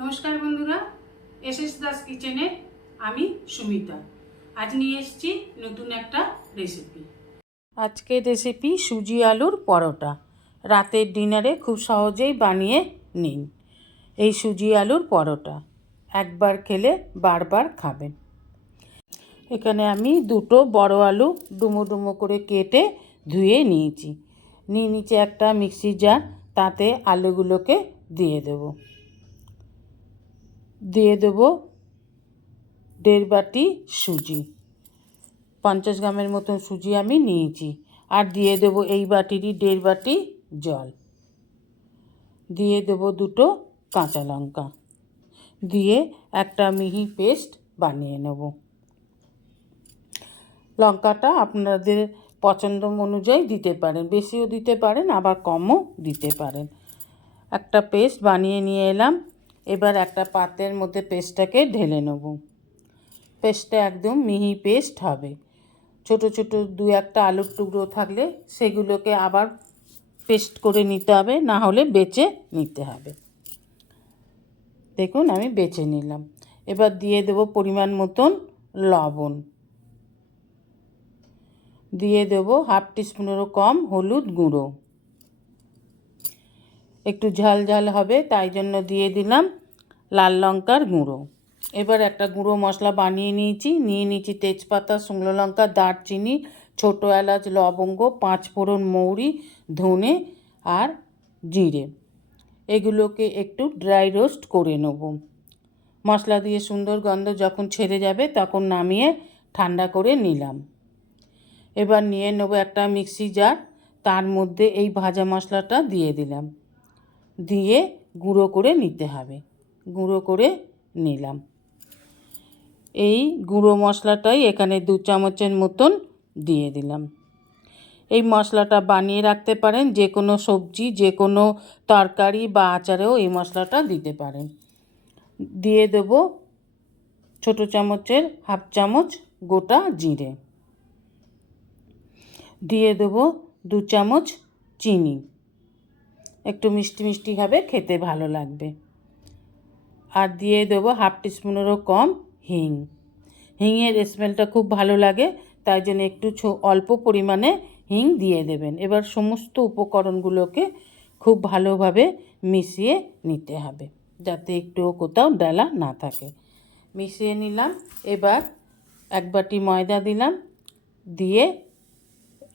নমস্কার বন্ধুরা S S Das কিচেনে আমি সুমিতা। আজ নিয়ে এসেছি নতুন একটা রেসিপি আজকের রেসিপি সুজি আলুর পরোটা। রাতের ডিনারে খুব সহজেই বানিয়ে নিন এই সুজি আলুর পরোটা। একবার খেলে বারবার খাবেন। এখানে আমি দুটো বড় আলু ডুমো ডুমো করে কেটে ধুয়ে নিয়েছি। নিয়ে নিচে একটা মিক্সি জার তাতে আলুগুলোকে দিয়ে দেবো। দিয়ে দেবো দেড় বাটি সুজি। পঞ্চাশ গ্রামের মতন সুজি আমি নিয়েছি। আর দিয়ে দেবো এই বাটিরই দেড় বাটি জল। দিয়ে দেবো দুটো কাঁচা লঙ্কা। দিয়ে একটা মিহি পেস্ট বানিয়ে নেব। লঙ্কাটা আপনাদের পছন্দ অনুযায়ী দিতে পারেন। বেশিও দিতে পারেন, আবার কমও দিতে পারেন। একটা পেস্ট বানিয়ে নিয়ে এলাম। এবার একটা পাত্রের মধ্যে পেস্টটাকে ঢেলে নেব। পেস্টটা একদম মিহি পেস্ট হবে। ছোট ছোট দু একটা আলুর টুকরো থাকলে সেগুলোকে আবার পেস্ট করে নিতে হবে, না হলে বেছে নিতে হবে। দেখুন, আমি বেছে নিলাম। এবার দিয়ে দেব পরিমাণ মতন লবণ। দিয়ে দেবো হাফ টিস্পুনেরও কম হলুদ গুঁড়ো। একটু ঝাল ঝাল হবে, তাই জন্য দিয়ে দিলাম লাল লঙ্কার গুঁড়ো। এবার একটা গুঁড়ো মশলা বানিয়ে নিয়েছি। নিয়ে নিয়েছি তেজপাতা, শুকনো লঙ্কা, দারচিনি, ছোটো এলাচ, লবঙ্গ, পাঁচ ফোড়ন মৌরি, ধনে আর জিরে। এগুলোকে একটু ড্রাই রোস্ট করে নেব। মশলা দিয়ে সুন্দর গন্ধ যখন ছেড়ে যাবে তখন নামিয়ে ঠান্ডা করে নিলাম। এবার নিয়ে নেব একটা মিক্সি জার। তার মধ্যে এই ভাজা মশলাটা দিয়ে দিলাম। দিয়ে গুঁড়ো করে নিতে হবে। গুঁড়ো করে নিলাম। এই গুঁড়ো মশলাটাই এখানে দু চামচের মতন দিয়ে দিলাম। এই মশলাটা বানিয়ে রাখতে পারেন, যে কোনো সবজি, যে কোনো তরকারি বা আচারেও এই মশলাটা দিতে পারেন। দিয়ে দেব ছোটো চামচের হাফ চামচ গোটা জিরে। দিয়ে দেবো দু চামচ চিনি। একটু মিষ্টি মিষ্টি হবে খেতে ভালো লাগবে। আর দিয়ে দেবো হাফ টিস্পুনেরও কম হিং। হিংয়ের স্মেলটা খুব ভালো লাগে, তাই জন্য একটু অল্প পরিমাণে হিং দিয়ে দেবেন। এবার সমস্ত উপকরণগুলোকে খুব ভালোভাবে মিশিয়ে নিতে হবে, যাতে একটুও কোথাও ডালা না থাকে। মিশিয়ে নিলাম, এবার এক বাটি ময়দা দিলাম, দিয়ে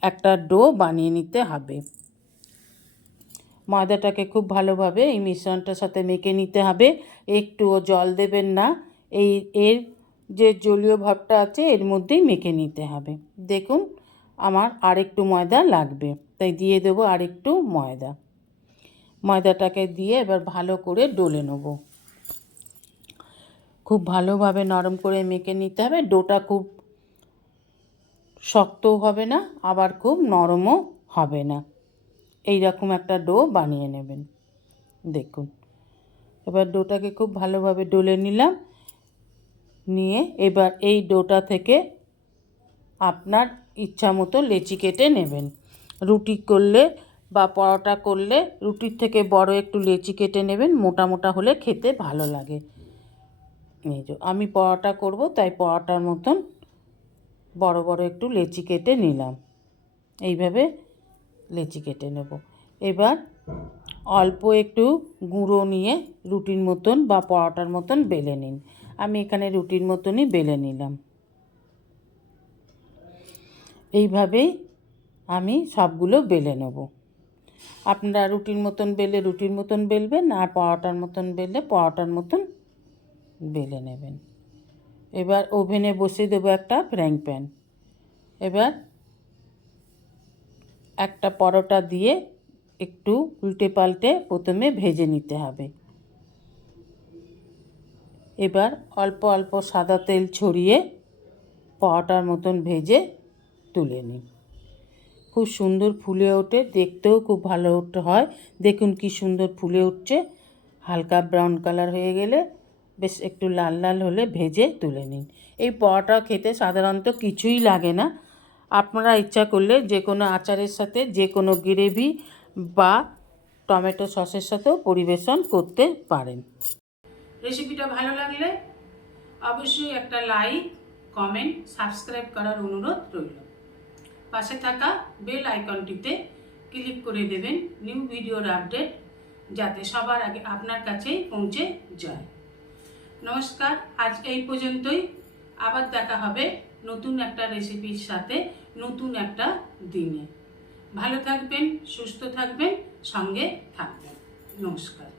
একটা ডো বানিয়ে নিতে হবে। ময়দাটাকে খুব ভালোভাবে এই মিশ্রণটার সাথে মেখে নিতে হবে। একটুও জল দেবেন না। এই এর যে জলীয় ভাবটা আছে, এর মধ্যেই মেখে নিতে হবে। দেখুন, আমার আরেকটু ময়দা লাগবে, তাই দিয়ে দেবো আরেকটু ময়দা। ময়দাটাকে দিয়ে এবার ভালো করে ডলে নেব। খুব ভালোভাবে নরম করে মেখে নিতে হবে। ডোটা খুব শক্তও হবে না, আবার খুব নরমও হবে না। এই রকম একটা ডো বানিয়ে নেবেন। দেখুন। এবার ডোটাকে খুব ভালোভাবে ডলে নিলাম। নিয়ে এবার এই ডোটা থেকে আপনার ইচ্ছা মতো লেচি কেটে নেবেন। রুটি করলে বা পরোটা করলে রুটির থেকে বড় একটু লেচি কেটে নেবেন, মোটা মোটা হলে খেতে ভালো লাগে। এই যে, আমি পরোটা করব, তাই পরোটার মতন বড় বড় একটু লেচি কেটে নিলাম। এইভাবে লেচি কেটে নেব। এবার অল্প একটু গুঁড়ো নিয়ে রুটির মতন বা পরোটার মতন বেলে নিন। আমি এখানে রুটির মতনই বেলে নিলাম। এইভাবেই আমি সবগুলো বেলে নেব। আপনারা রুটির মতন বেলে রুটির মতন বেলবেন আর পরোটার মতন বেলে পরোটার মতন বেলে নেবেন। এবার ওভেনে বসিয়ে দেবো একটা ফ্রাইং প্যান। এবার একটা পরোটা দিয়ে একটু উল্টে পাল্টে প্রথমে ভেজে নিতে হবে। এবার অল্প অল্প সাদা তেল ছড়িয়ে পরোটার মতন ভেজে তুলে নিই খুব সুন্দর ফুলে ওঠে, দেখতেও খুব ভালো হয়। দেখুন কি সুন্দর ফুলে উঠছে। হালকা ব্রাউন কালার হয়ে গেলে বেশ একটু লাল লাল হলে ভেজে তুলে নিন। এই পরোটা খেতে সাধারণত কিছুই লাগে না। আপনারা ইচ্ছা করলে যে কোনো আচারের সাথে, যে কোনো গ্রেভি বা টমেটো সসের সাথেও পরিবেশন করতে পারেন। রেসিপিটা ভালো লাগলে অবশ্যই একটা লাইক, কমেন্ট, সাবস্ক্রাইব করার অনুরোধ রইল। পাশে থাকা বেল আইকনটিতে ক্লিক করে দেবেন নিউ ভিডিওর আপডেট, যাতে সবার আগে আপনার কাছেই পৌঁছে যায়। নমস্কার, আজ এই পর্যন্তই। আবার দেখা হবে নতুন একটা রেসিপির সাথে। নতুন একটা দিনে। ভালো থাকবেন সুস্থ থাকবেন সঙ্গে থাকবেন। নমস্কার।